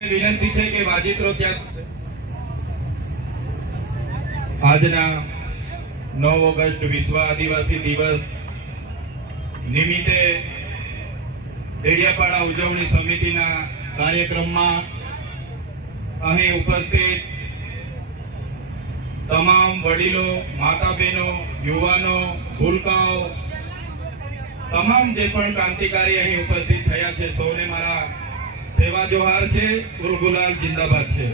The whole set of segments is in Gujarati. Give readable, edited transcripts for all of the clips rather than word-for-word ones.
વિનંતી છે કે વાજિત્રો ત્યાં આજના 9 ઓગસ્ટ વિશ્વ આદિવાસી દિવસ નિમિત્તે ડેડિયાપાડા ઉજવણી સમિતિના કાર્યક્રમમાં અહીં ઉપસ્થિત તમામ વડીલો, માતા બહેનો, યુવાનો, ભૂલકાઓ, તમામ જે પણ ક્રાંતિકારી અહીં ઉપસ્થિત થયા છે સૌને મારા સેવા જોહાર છે। ગુરુગુલાલ જિંદાબાદ છે।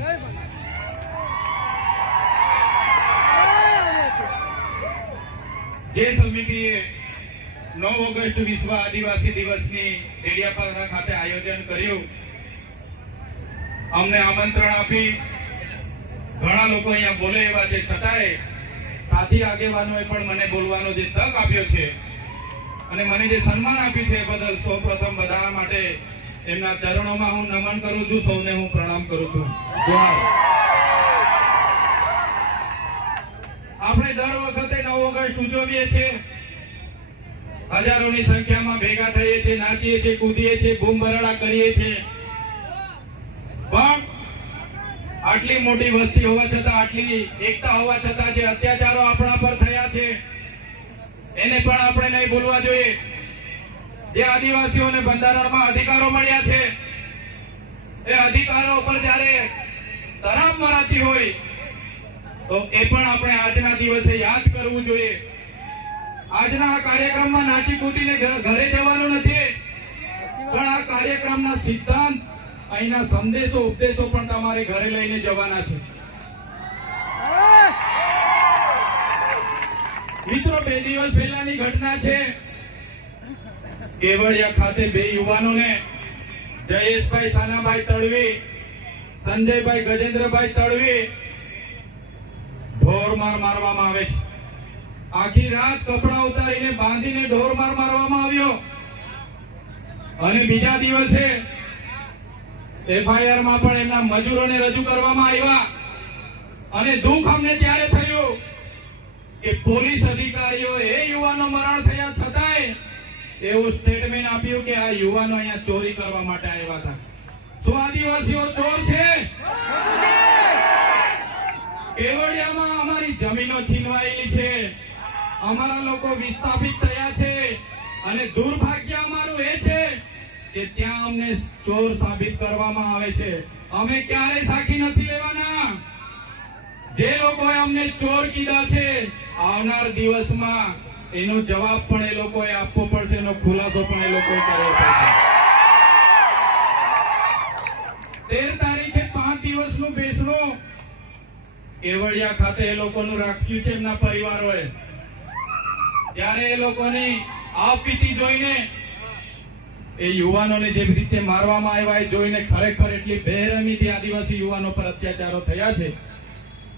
જે સમિતિએ 9 ઓગસ્ટ વિશ્વ આદિવાસી દિવસની ડેડિયાપાડા ખાતે આયોજન કર્યું, અમને આમંત્રણ આપી, ઘણા લોકો અહીંયા બોલે એવા છે, છતાંય સાથી આગેવાનોએ પણ મને બોલવાનો જે તક આપ્યો છે અને મને જે સન્માન આપ્યું છે એ બદલ સૌપ્રથમ બધા માટે એમના ચરણોમાં હું નમન કરું છું, સૌને હું પ્રણામ કરું છું। આપણે દર વખતે 9 ઓગસ્ટ ઉજવીએ છીએ, હજારોની સંખ્યામાં ભેગા થઈએ છીએ, નાચીએ છીએ, કૂદીએ છીએ, બૂમ બરાડા કરીએ છીએ, પણ આટલી મોટી વસ્તી હોવા છતાં, આટલી એકતા હોવા છતાં જે અત્યાચારો આપણા પર થયા છે એને પણ આપણે નહીં ભૂલવા જોઈએ। જે આદિવાસીઓને બંધારણમાં અધિકારો મળ્યા છે એ અધિકારો પર જ્યારે તરાપ મરાતી હોય તો એ પણ આપણે આજના દિવસે યાદ કરવું જોઈએ। આજના આ કાર્યક્રમમાં નાચી કૂદીને ઘરે જવાનું નથી, પણ આ કાર્યક્રમના સિદ્ધાંત, અહીંના સંદેશો, ઉપદેશો પણ તમારે ઘરે લઈને જવાના છે। મિત્રો, 2 દિવસ પહેલાની ઘટના છે। કેવડિયા ખાતે 2 યુવાનોને, જયેશભાઈ સાનાભાઈ તડવી, સંજયભાઈ ગજેન્દ્રભાઈ તડવી, ઢોરમાર મારવામાં આવે છે। આખી રાત કપડા ઉતારીને બાંધીને ઢોરમાર મારવામાં આવ્યો અને બીજા દિવસે FIR માં પણ એમના મજૂરોને રજૂ કરવામાં આવ્યા અને દુઃખ અમને ત્યારે થયું કે પોલીસ અધિકારીઓ એ યુવાનો મરણ થયા છતાંય એવું સ્ટેટમેન્ટ આપ્યું કે આ યુવાનો અહીંયા ચોરી કરવા માટે આવ્યા હતા। શું આદિવાસીઓ ચોર છે? કેવડિયામાં અમારી જમીનો છીનવાયેલી છે, અમારા લોકો વિસ્થાપિત થયા છે અને દુર્ભાગ્ય અમારું એ છે કે ત્યાં અમને ચોર સાબિત કરવામાં આવે છે। અમે ક્યારે સાખી નથી લેવાના। જે લોકોએ અમને ચોર કીધા છે, આવનાર દિવસમાં એનો જવાબ પણ એ લોકોએ આપવો પડશે, એનો ખુલાસો પણ એ લોકોએ કરવો પડશે। 13 તારીખે 5 દિવસનું બેસણું કેવડિયા ખાતે એ લોકોનું રાખ્યું છે એમના પરિવારોએ। ત્યારે એ લોકોની આપવીતી જોઈને, એ યુવાનોને જે રીતે મારવામાં આવ્યા એ જોઈને ખરેખર એટલી બેરહેમીથી આદિવાસી યુવાનો પર અત્યાચારો થયા છે।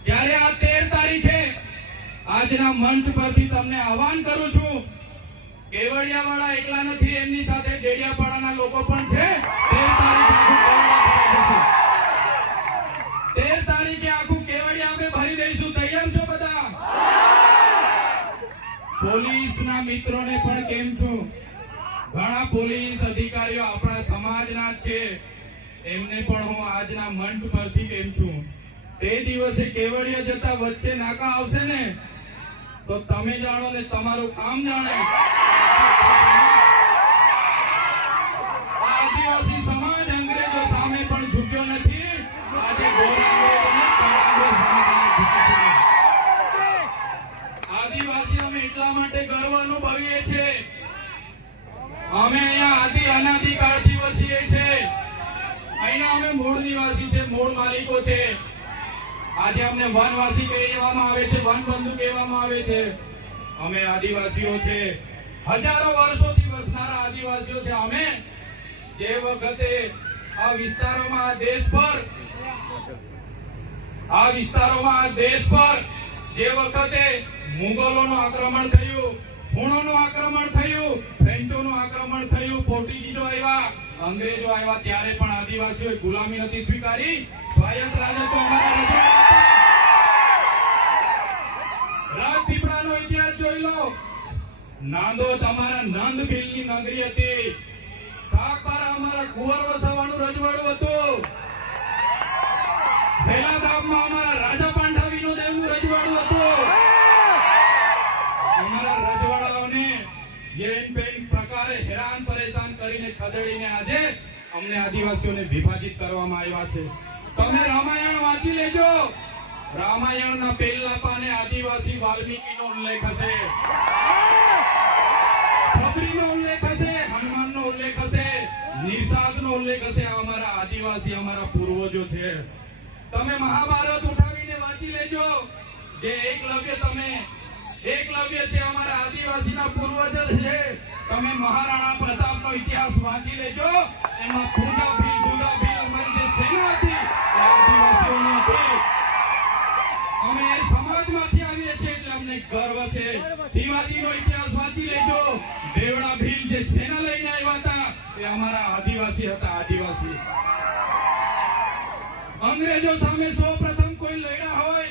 ત્યારે આ 13 તારીખે આજના મંચ પરથી તમને આહવાન કરું છું, કેવડિયાવાળા એકલા નથી, એમની સાથે ડેડિયાપાડાના લોકો પણ છે। 13 તારીખે આખું કેવડિયા અમે ભરી દઈશું। તૈયાર છો બધા? પોલીસના મિત્રોને પણ કેમ છું, ઘણા પોલીસ અધિકારીઓ આપણા સમાજના છે, એમને પણ હું આજના મંચ પરથી કેમ છું, તે દિવસે કેવડિયા જતા વચ્ચે નાકા આવશે ને તો તમે જાણો ને તમારું કામ જાણે। આદિવાસી સમાજ અંગ્રેજો સામે પણ ઝૂક્યો નથી, આજે આદિવાસી અમે એટલા માટે ગર્વ અનુભવીએ છીએ, અમે અહીંયા અનાદિકાળથી વસીએ છીએ, અહીંયા અમે મૂળ નિવાસી છે, મૂળ માલિકો છે। આજે અમને વનવાસી કહેવામાં આવે છે, વનબંધુ કહેવામાં આવે છે। અમે આદિવાસીઓ છે, હજારો વર્ષોથી વસનારા આદિવાસીઓ છે। અમે જે વખતે આ વિસ્તારોમાં, આ દેશ પર જે વખતે મુગલોનું આક્રમણ થયું, હુણોનું આક્રમણ થયું, ફ્રેન્ચોનું આક્રમણ થયું, પોર્ટુગીઝો આવ્યા, અંગ્રેજો આવ્યા, ત્યારે પણ આદિવાસીઓએ ગુલામી નથી સ્વીકારી, સ્વાયત્ત રાજ્ય અમારા રાજપીપળાનો ઇતિહાસ જોઈ લો। નાંદોદ અમારા નંદ ભીલની નગરી હતી, સાગબારા અમારા કુંવર વસાવાનું રજવાડું હતું, ખસેડીને આજે અમને આદિવાસીઓને વિભાજિત કરવામાં આવ્યા છે. તમે રામાયણ વાંચી લેજો. રામાયણના પહેલા પાને આદિવાસી વાલ્મીકીનો ઉલ્લેખ હશે, છત્રીનો ઉલ્લેખ હશે, હનુમાનનો ઉલ્લેખ હશે, નિષાદનો ઉલ્લેખ હશે. આ અમારા આદિવાસી અમારા પૂર્વજો છે. તમે મહાભારત ઉઠાવીને વાંચી લેજો. જે એકલવ્ય છે અમારા આદિવાસીના પૂર્વજ છે. તમે મહારાણા પ્રતાપનો ઇતિહાસ વાંચી લેજો. એમાં ભૂગા ભીલ અમારી જે સેના હતી એ આદિવાસીઓની હતી. અમે એ સમાજમાંથી આવીએ છીએ એટલે અમને ગર્વ છે. શિવાજીનો ઇતિહાસ વાંચી લેજો. દેવડા ભીલ જે સેના લઈને આવ્યા હતા એ અમારા આદિવાસી હતા. આદિવાસી અંગ્રેજો સામે સૌપ્રથમ કોઈ લડ્યા હોય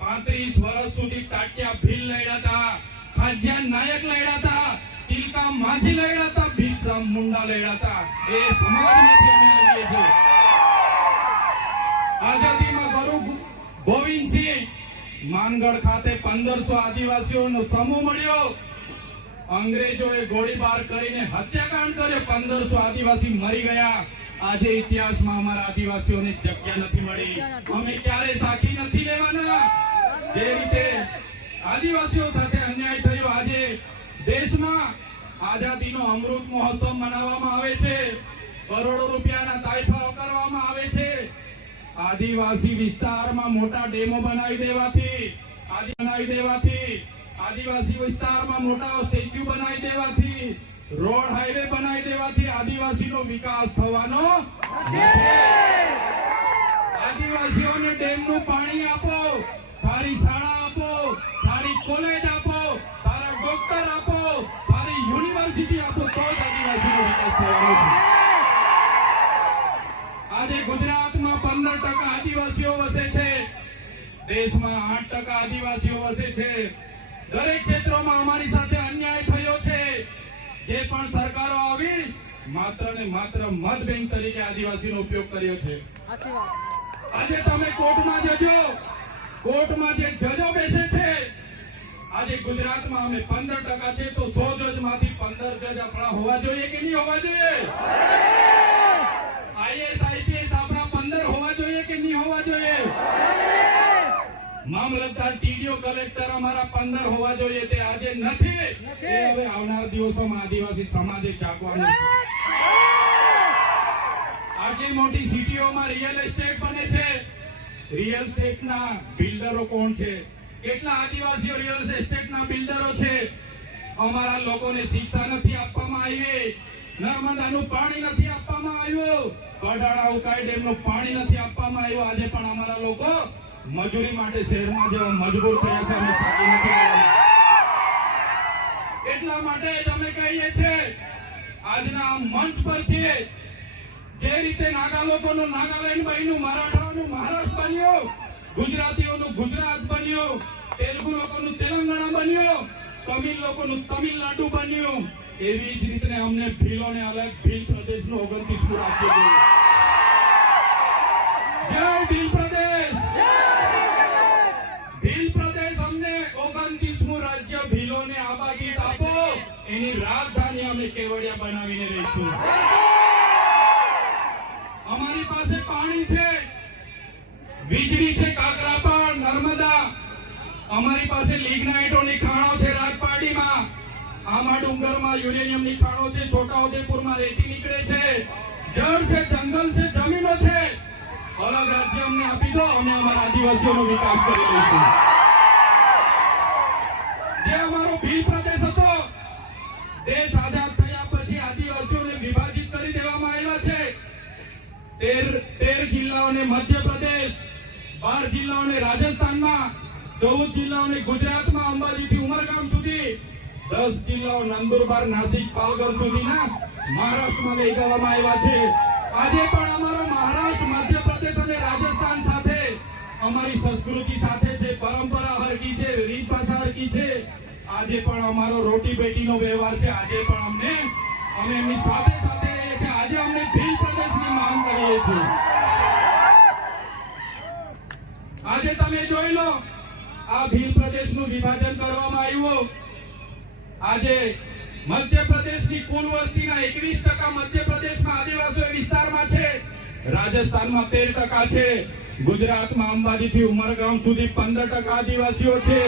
35 વર્ષ સુધી ટાટિયા ભીલ લડ્યા હતા, ખાજ્યા નાયક લડ્યા હતા, તિલકા માઝી લડ્યા હતા, બિરસા મુંડા લડ્યા હતા. એ સમાજમાંથી અમે આવીએ છીએ. આઝાદીમાં ગુરુ ગોવિંદસિંહ માનગઢ ખાતે 1500 આદિવાસીઓનો સમૂહ મળ્યો. અંગ્રેજોએ ગોળીબાર કરીને હત્યાકાંડ કર્યો. 1500 આદિવાસી મરી ગયા. આજે ઇતિહાસમાં અમારા આદિવાસીઓને જગ્યા નથી મળી. અમે ક્યારે સાખી નથી લેવાના. જે રીતે આદિવાસીઓ સાથે અન્યાય થયો, આજે દેશમાં આઝાદીનો અમૃત મહોત્સવ મનાવવામાં આવે છે. કરોડો રૂપિયાના તાઇફાઓ કરવામાં આવે છે. આદિવાસી વિસ્તારમાં મોટા ડેમો બનાવી દેવાથી આદિવાસી વિસ્તારમાં મોટા સ્ટેચ્યુ બનાવી દેવાથી, રોડ હાઈવે બનાવી દેવાથી આદિવાસીનો વિકાસ થવાનો નથી. આદિવાસીઓને ડેમનું પાણી આપો, સારી શાળા આપો, સારી કોલેજ આપો, સારા ડોક્ટર આપો, સારી યુનિવર્સિટી આપો, તો જ આદિવાસીનો વિકાસ થવાનો છે. આજે ગુજરાતમાં 15% આદિવાસીઓ વસે છે. દેશમાં 8% આદિવાસીઓ વસે છે. દરેક ક્ષેત્રોમાં અમારી સાથે અન્યાય થયો છે. જે પણ સરકારો આવી માત્ર ને માત્ર મત બેંક તરીકે આદિવાસીનો ઉપયોગ કર્યો છે. આજે તમે કોર્ટમાં જજો, કોર્ટમાં જે જજો બેસે છે, આજે ગુજરાતમાં અમે 15% છે તો 100 જજમાંથી 15 જજ આપણા હોવા જોઈએ કે નહીં હોવા જોઈએ? આઈએસ આઈપીએસ આપણા 15 હોવા જોઈએ કે નહીં હોવા જોઈએ? મામલતદાર, ટીડીઓ, કલેક્ટર અમારા 15 હોવા જોઈએ. તે આજે નથી. એ હવે આવનાર દિવસોમાં આદિવાસી સમાજે જાગવાનું છે. આટલી મોટી સિટીઓમાં રિયલ એસ્ટેટ બને છે. રિયલ એસ્ટેટના બિલ્ડરો કોણ છે? કેટલા આદિવાસીઓ રિયલ એસ્ટેટના બિલ્ડરો છે? અમારા લોકોને શિક્ષા નથી આપવામાં આવી. નર્મદાનું પાણી નથી આપવામાં આવ્યું. કડાણા ઉકાઈ ડેમનું પાણી નથી આપવામાં આવ્યું. આજે પણ અમારા લોકો મજૂરી માટે શહેરમાં જેવા મજબૂર થયા છે. અમે સાચી નથી લેવાની. એટલા માટે જ અમે કહીએ છીએ આજના મંચ પરથી, જે રીતે નાગા લોકોનું નાગાલેન્ડ બન્યું, મરાઠાઓનું મહારાષ્ટ્ર બન્યું, ગુજરાતીઓનું ગુજરાત બન્યું, તેલુગુ લોકોનું તેલંગાણા બન્યું, તમિલ લોકોનું તમિલનાડુ બન્યું, એવી જ રીતે અમને ભીલોને અલગ ભીલ પ્રદેશનું 29મું રાજ્ય મળ્યું. જય ભીલ પ્રદેશ! ભીલ પ્રદેશ અમને 29મું રાજ્ય ભીલોને આબાગીત આપો. એની રાજધાની અમે કેવડિયા બનાવીને રહીશું. અમારી પાસે પાણી છે, વીજળી છે, કાકરાપાર, નર્મદા. અમારી પાસે લિગ્નાઇટોની ખાણો છે રાજપારડીમાં, આમા ડુંગરમાં યુરેનિયમની ખાણો છે, છોટાઉદેપુરમાં રેતી નીકળે છે, જળ છે, જંગલ છે, જમીનો છે. અલગ રાજ્ય અમને આપી દો, અમે અમારા આદિવાસીઓનો વિકાસ કરી લઈશું. જે અમારો ભીલ પ્રદેશ હતો, દેશ આઝાદ થયા પછી આદિવાસીઓને વિભાજિત કરી દેવામાં આવ્યા છે. 13 જિલ્લાઓને મધ્યપ્રદેશ, 12 જિલ્લાઓને રાજસ્થાનમાં, 14 જિલ્લાઓને ગુજરાતમાં અંબાજીથી ઉમરગામ સુધી, 10 જિલ્લાઓ નંદુરબાર, નાસિક, પાલઘર સુધીના મહારાષ્ટ્રમાં લઈ જવામાં આવ્યા છે. આજે પણ અમારો મહારાષ્ટ્ર, મધ્યપ્રદેશ અને રાજસ્થાન સાથે અમારી સંસ્કૃતિ સાથે છે, પરંપરા હરકી છે, રીત ભાષા હરકી છે. આજે પણ અમારો રોટી બેટીનો વ્યવહાર છે. આજે પણ અમે એમની સાથે સાથે રહીએ છીએ. આજે અમે ભીલ પ્રદેશની માંગ કરીએ છીએ. આજે તમે જોઈ લો, આ ભીલ પ્રદેશનું વિભાજન કરવામાં આવ્યું. આજે મધ્યપ્રદેશની કુલ વસ્તીના 21% મધ્યપ્રદેશમાં આદિવાસી વિસ્તારમાં છે, રાજસ્થાનમાં 13% છે, ગુજરાતમાં અંબાજીથી ઉમરગામ સુધી 15% આદિવાસીઓ છે,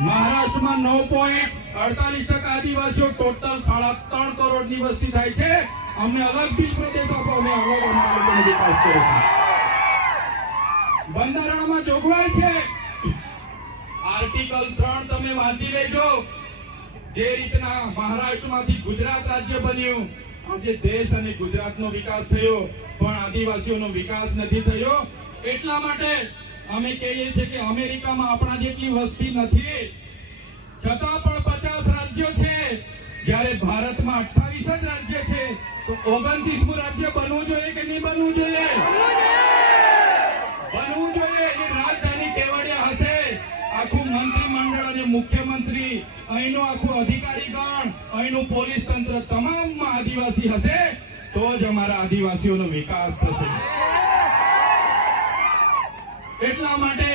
મહારાષ્ટ્રમાં 9.48% આદિવાસીઓ, ટોટલ 3.5 કરોડની વસ્તી થાય છે. અમને અલગ બિલ પ્રદેશ આપો, અમે અલગ અમારા લોકોનો વિકાસ કરીશું. બંધારણમાં જોગવાઈ છે, આર્ટિકલ 3 તમે વાંચી લેજો. જે રીતના મહારાષ્ટ્રમાંથી ગુજરાત રાજ્ય બન્યું, આજે દેશ અને ગુજરાતનો વિકાસ થયો, પણ આદિવાસીઓનો વિકાસ નથી થયો. એટલા માટે અમે કહીએ છીએ કે અમેરિકામાં આપણા જેટલી વસ્તી નથી, છતાં પણ 50 રાજ્યો છે, જ્યારે ભારતમાં 28 જ રાજ્ય છે. તો 29મું રાજ્ય બનવું જોઈએ કે નહીં બનવું જોઈએ? બનવું જોઈએ. એની રાજધાની કેવડિયા હશે. આખું મંત્રીમંડળ અને મુખ્યમંત્રી, અહીંનું આખું અધિકારી ગણ, અહીંનું પોલીસ તંત્ર તમામમાં આદિવાસી હશે, તો જ અમારા આદિવાસીઓનો વિકાસ થશે. એટલા માટે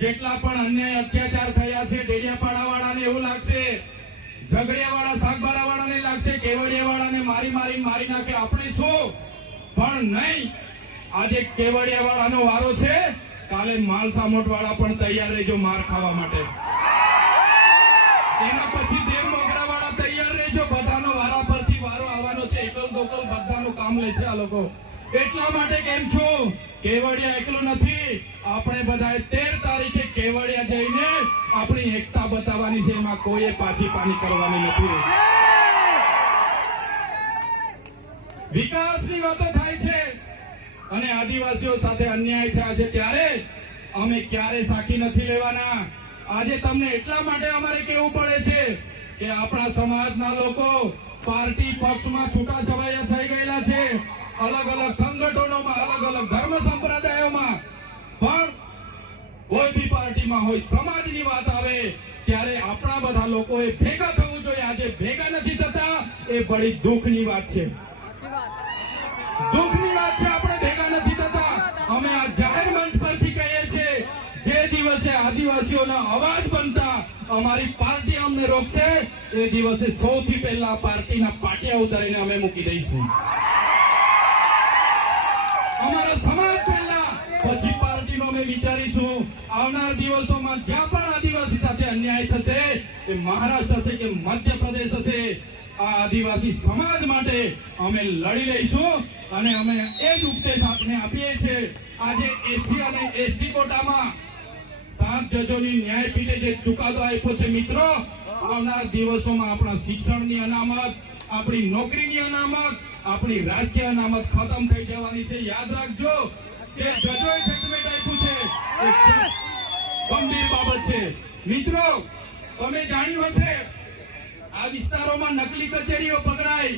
જેટલા પણ અન્યાય અત્યાચાર થયા છે, ડેડિયાપાડા વાળાને એવું લાગશે, ઝઘડિયા વાળા શાકબારા વાળાને લાગશે, કેવડિયા વાળાને મારી નાખે, આપણે શું? પણ નહીં. આજે કેવડિયા વાળાનો વારો છે, કાલે માલસામોટ વાળા પણ તૈયાર રહેજો માર ખાવા માટે. એના પછી દેવ મોગરા વાળા તૈયાર રહેજો, બધાનો વારા પરથી વારો આવવાનો છે. એકલ દોકલ બધાનું કામ લેશે આ લોકો. એટલા માટે કેમ છું, કેવડિયા એકલું નથી, આપણે બધાએ 13 તારીખે કેવડિયા જઈને આપણી એકતા બતાવવાની છે. એમાં કોઈએ પાછી પાની કરવાની નથી. વિકાસની વાતો થાય છે અને આદિવાસીઓ સાથે અન્યાય થયા છે, ત્યારે અમે ક્યારે સાકી નથી લેવાના. આજે તમને એટલા માટે અમારે કહેવું પડે છે કે આપણા સમાજના લોકો પાર્ટી પક્ષમાં છૂટાછવાયા થઈ ગયેલા છે, અલગ અલગ સંગઠનોમાં, અલગ અલગ ધર્મ સંપ્રદાયોમાં, પણ કોઈ બી પાર્ટીમાં હોય, સમાજની વાત આવે ત્યારે આપણા બધા લોકોએ ભેગા થવું જોઈએ. આજે ભેગા નથી થતા, એ બડી દુઃખની વાત છે. દુઃખની વાત છે, આપણે ભેગા નથી થતા. અમે આ જાહેર મંચ પરથી કહીએ છીએ, જે દિવસે આદિવાસીઓના અવાજ બનતા અમારી પાર્ટી અમને રોકશે, એ દિવસે સૌથી પહેલા પાર્ટીના પાટિયા ઉતારીને અમે મૂકી દઈશું. અમારો સમાજ પહેલા, પછી પાર્ટીનો અમે વિચારીશું. આવનાર દિવસોમાં જ્યાં પણ આદિવાસી સાથે અન્યાય થશે, એ મહારાષ્ટ્ર હશે કે મધ્યપ્રદેશ હશે, આ આદિવાસી સમાજ માટે અમે લડી લઈશું. અને અમે એ જ ઉપદેશ આપને આપીએ છીએ. આજે એસસી અને એસટી કોટામાં 7 જજોની ન્યાયપીઠે જે ચુકાદો આપ્યો છે, મિત્રો, આવનાર દિવસોમાં આપણા શિક્ષણની અનામત, આપણી નોકરીની અનામત, આપણી રાજકીય અનામત ખતમ થઈ જવાની છે. યાદ રાખજો કે જજોએ જજમેન્ટ આપ્યું છે, એ ગંભીર બાબત છે. મિત્રો, તમે જાણ્યું હશે, આ વિસ્તારોમાં નકલી કચેરીઓ પકડાય,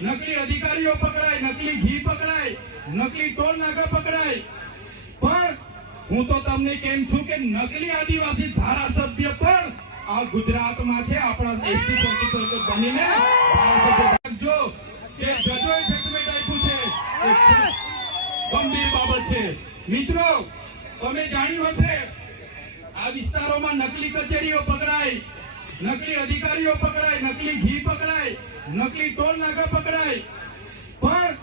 નકલી અધિકારીઓ પકડાય, નકલી ઘી પકડાય, નકલી ટોલ નાકા પકડાય. પણ હું તો તમને કેમ છું કે નકલી આદિવાસી ધારાસભ્ય પણ આ ગુજરાતમાં છે. આપણા એસટી સર્ટિફિકેટ બનીને જો કે જજોએ જજમેન્ટ આપ્યું છે, એ ગંભીર બાબત છે. મિત્રો, તમે જાણ્યું હશે, આ વિસ્તારોમાં નકલી કચેરીઓ પકડાય, નકલી અધિકારીઓ પકડાય, નકલી ઘી પકડાય, નકલી ટોલ નાકા પકડાય. પણ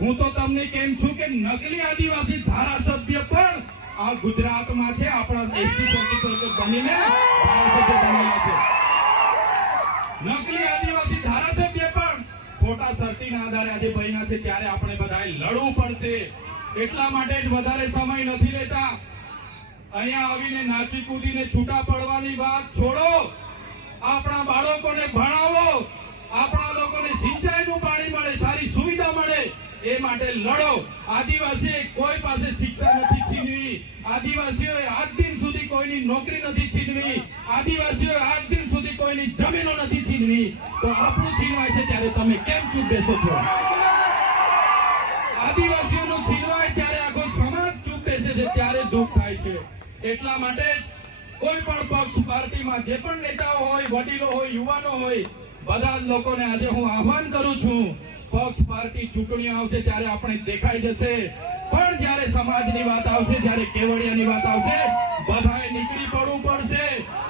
હું તો તમને કેમ છું કે નકલી આદિવાસી ધારાસભ્ય પણ આ ગુજરાતમાં છે. આપણા એસટી સર્ટિફિકેટ બનીને ધારાસભ્ય બનેલા છે. નકલી આદિવાસી ધારાસભ્ય પણ ખોટા સર્ટીના આધારે આજે બન્યા છે. ત્યારે આપણે બધાએ લડવું પડશે. એટલા માટે જ વધારે સમય નથી લેતા. અહીંયા આવીને નાચી કૂદીને છૂટા પડવાની વાત છોડો. આપણા બાળકોને ભણાવો, આપણા લોકોને સિંચાઈનું પાણી મળે, સારી સુવિધા મળે, એ માટે લડો. આદિવાસી કોઈ પાસે શિક્ષા નથી છીનવી, આદિવાસીઓએ આજ દિન સુધી કોઈની નોકરી નથી છીનવી, આદિવાસીઓએ આજ દિન સુધી કોઈની જમીનો નથી છીનવી. તો આપણું છીનવાય છે ત્યારે તમે કેમ ચૂપ બેસો છો? આદિવાસીઓનું છીનવાય ત્યારે આખો સમાજ ચૂપ બેસે છે, ત્યારે દુઃખ થાય છે. એટલા માટે કોઈ પણ પક્ષ પાર્ટીમાં જે પણ નેતાઓ હોય, વડીલો હોય, યુવાનો હોય, બધા જ લોકોને આજે હું આહ્વાન કરું છું, પક્ષ પાર્ટી ચૂંટણી આવશે ત્યારે આપણે દેખાઈ જશે, પણ જ્યારે સમાજની વાત આવશે, જ્યારે કેવડિયાની વાત આવશે, બધાએ નીકળી પડવું પડશે,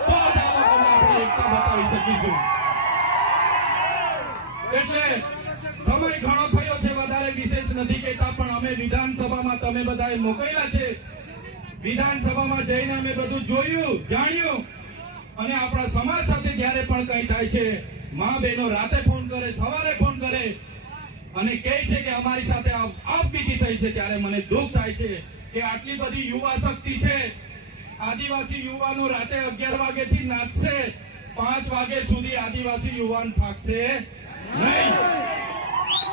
તો જ આ લોકોને આપણે એકતા બતાવી શકીશું. એટલે સમય ઘણો થયો છે, વધારે વિશેષ નથી કહેતા, પણ અમે વિધાનસભામાં તમે બધાએ મોકલેલા છે. વિધાનસભામાં જઈને અમે બધું જોયું, જાણ્યું, અને આપણા સમાજ સાથે જ્યારે પણ કઈ થાય છે, મા બહેનો રાતે ફોન કરે, સવારે ફોન કરે અને કહે છે કે અમારી સાથે આપવીતી થઈ છે, ત્યારે મને દુઃખ થાય છે કે આટલી બધી યુવા શક્તિ છે. આદિવાસી યુવાનો રાતે 11 વાગ્યાથી નાચશે, 5 વાગ્યા સુધી આદિવાસી યુવાન થાકશે નહીં.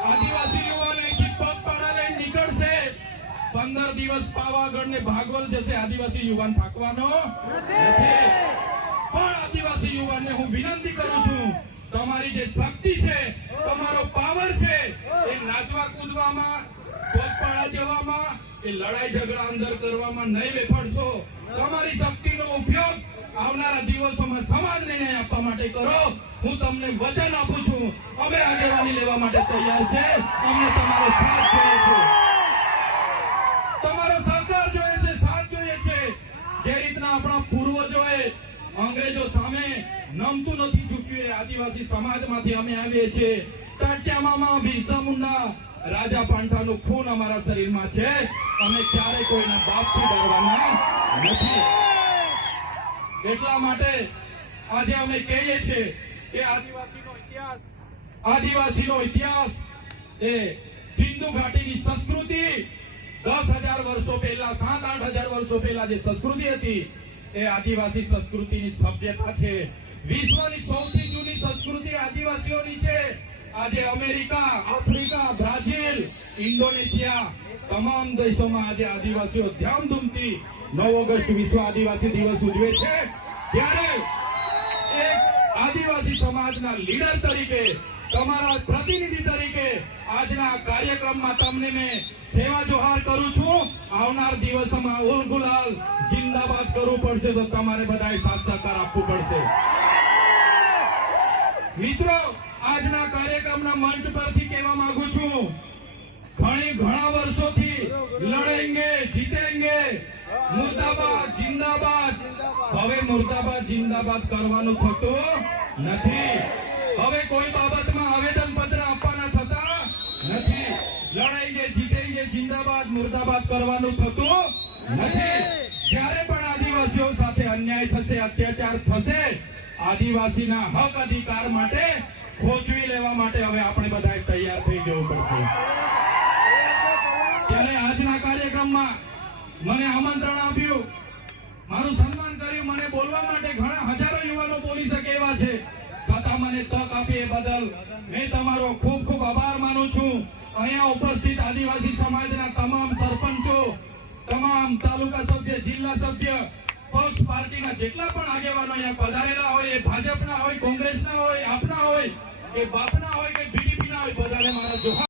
આદિવાસી યુવાન અહીંથી પગપાળા લઈને નીકળશે, 15 દિવસ પાવાગઢ ને ભાગવલ જશે, આદિવાસી યુવાન થાકવાનો નથી. પણ આદિવાસી યુવાનને હું વિનંતી કરું છું, તમારી જે શક્તિ છે, તમારો પાવર છે, એ નાચવા કૂદવામાં, પગપાળા જવામાં, એ લડાઈ ઝઘડા અંદર કરવામાં નહીં વેફડશો. તમારી શક્તિનો ઉપયોગ આવનારા દિવસોમાં સમાજને ન્યાય આપવા માટે કરો. હું તમને વચન આપું છું, અમે આગેવાની લેવા માટે તૈયાર છે. અમને તમારો સાથ જોઈએ છે, તમારો સહકાર જોઈએ છે, સાથ જોઈએ છે. જે રીતના આપણા પૂર્વજોએ અંગ્રેજો સામે નમતું નથી ઝૂક્યું, એ આદિવાસી સમાજમાંથી અમે આવીએ છીએ. ટાટિયામામાં બિરસા મુંડા, રાજા પાંઠાનું ખૂન અમારા શરીરમાં છે. અમે ક્યારે કોઈના બાપથી ડરવાના નથી. એટલા માટે આજે અમે કહીએ છીએ કે આદિવાસીનો ઇતિહાસ એ સિંધુ ઘાટીની સંસ્કૃતિ 10,000 વર્ષો પહેલા, 7-8,000 વર્ષો પહેલા જે સંસ્કૃતિ હતી, એ આદિવાસી સંસ્કૃતિની સભ્યતા છે. વિશ્વની સૌથી જૂની સંસ્કૃતિ આદિવાસીઓની છે. આજે અમેરિકા, આફ્રિકા, બ્રાઝિલ, ઇન્ડોનેશિયા તમામ દેશોમાં આજે આદિવાસીઓ ધામધૂમથી 9 ઓગસ્ટ વિશ્વ આદિવાસી દિવસ ઉજવે છે. ત્યારે એક આદિવાસી સમાજના લીડર તરીકે, તમારા પ્રતિનિધિ તરીકે આજના કાર્યક્રમમાં તમને મેં સેવા જોહાર કરું છું. આવનાર દિવસોમાં ઉલ ગુલાલ જિંદાબાદ કરવું પડશે, તો તમારે બધાએ સાથ સહકાર આપવું પડશે. મિત્રો, આજના કાર્યક્રમના મંચ પરથી કહેવા માંગુ છું, ઘણા વર્ષોથી લડેંગે જીતેંગે, મુર્દાબાદ જિંદાબાદ. હવે મુર્દાબાદ જિંદાબાદ કરવાનું થતું નથી. હવે કોઈ બાબતમાં આવેદન પત્ર આપવાના થતા નથી. લડેંગે જીતેંગે જિંદાબાદ મુર્દાબાદ કરવાનું થતું નથી. જ્યારે પણ આદિવાસીઓ સાથે અન્યાય થશે, અત્યાચાર થશે, આદિવાસીના હક અધિકાર માટે ખોચવી લેવા માટે હવે આપણે બધા તૈયાર થઈ જવું પડશે. ત્યારે આજના કાર્યક્રમમાં મને આમંત્રણ આપ્યું, મારું સન્માન કર્યું, મને બોલવા માટે ઘણા હજારો યુવાનો બોલી શકે એવા છે, છતાં મને તક આપી એ બદલ મેં તમારો ખૂબ ખૂબ આભાર માનું છું. અહીંયા ઉપસ્થિત આદિવાસી સમાજના તમામ સરપંચો, તમામ તાલુકા સભ્ય, જિલ્લા સભ્ય, પક્ષ પાર્ટીના જેટલા પણ આગેવાનો અહીંયા પધારેલા હોય, એ ભાજપના હોય, કોંગ્રેસના હોય, આપના હોય, કે બાપના હોય, કે બીડીપીના હોય, બધાને મારા જોહાર.